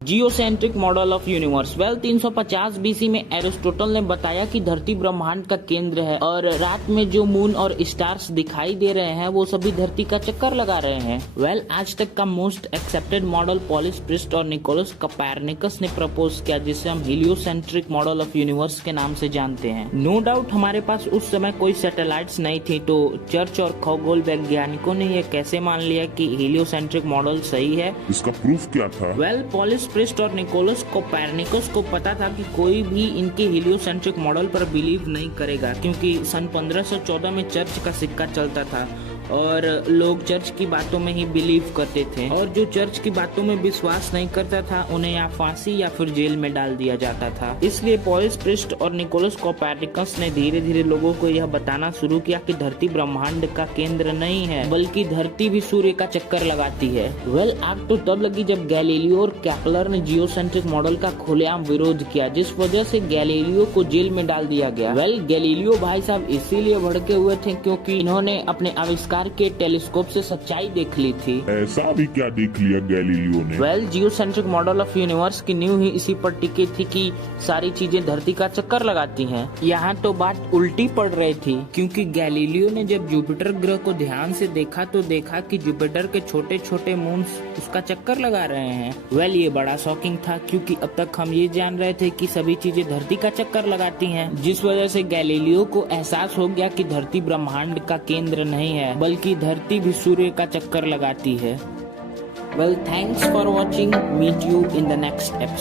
Geocentric model of universe 350 BC में Aristotle ने बताया कि धरती ब्रह्मांड का केंद्र है और रात में जो मून और स्टार्स दिखाई दे रहे हैं वो सभी धरती का चक्कर लगा रहे हैं। आज तक का most accepted model Polish priest और निकोलस कोपेरनिकस ने प्रपोज किया, जिसे हम हीलियोसेंट्रिक मॉडल ऑफ यूनिवर्स के नाम से जानते हैं। नो डाउट हमारे पास उस समय कोई सैटेलाइट्स नहीं थी, तो चर्च और खगोल वैज्ञानिकों ने यह कैसे मान लिया कि हीलियोसेंट्रिक मॉडल सही है? इसका प्रूफ क्या था? पॉलिस प्रिस्ट और निकोलस कोपेरनिकस को पता था कि कोई भी इनके हीलियोसेंट्रिक मॉडल पर बिलीव नहीं करेगा, क्योंकि सन 1514 में चर्च का सिक्का चलता था और लोग चर्च की बातों में ही बिलीव करते थे, और जो चर्च की बातों में विश्वास नहीं करता था उन्हें या फांसी या फिर जेल में डाल दिया जाता था। इसलिए पॉलिस प्रिस्ट और निकोलस कोपेरनिकस ने धीरे धीरे लोगों को यह बताना शुरू किया कि धरती ब्रह्मांड का केंद्र नहीं है, बल्कि धरती भी सूर्य का चक्कर लगाती है। आग तो तब लगी जब गैलीलियो और केपलर ने जियोसेंट्रिक मॉडल का खुलेआम विरोध किया, जिस वजह से गैलीलियो को जेल में डाल दिया गया। गैलीलियो भाई साहब इसीलिए भड़के हुए थे क्योंकि इन्होंने अपने आविष्कार के टेलीस्कोप से सच्चाई देख ली थी। ऐसा भी क्या देख लिया गैलीलियो ने? जियोसेंट्रिक मॉडल ऑफ यूनिवर्स की नींव ही इसी पर टिकी थी कि सारी चीजें धरती का चक्कर लगाती हैं। यहाँ तो बात उल्टी पड़ रही थी, क्योंकि गैलीलियो ने जब जुपिटर ग्रह को ध्यान से देखा तो देखा कि जुपिटर के छोटे छोटे मून्स उसका चक्कर लगा रहे हैं। ये बड़ा शॉकिंग था, क्योंकि अब तक हम ये जान रहे थे कि सभी चीजें धरती का चक्कर लगाती हैं, जिस वजह से गैलीलियो को एहसास हो गया कि धरती ब्रह्मांड का केंद्र नहीं है, बल्कि धरती भी सूर्य का चक्कर लगाती है। Thanks for watching. Meet you in the next episode.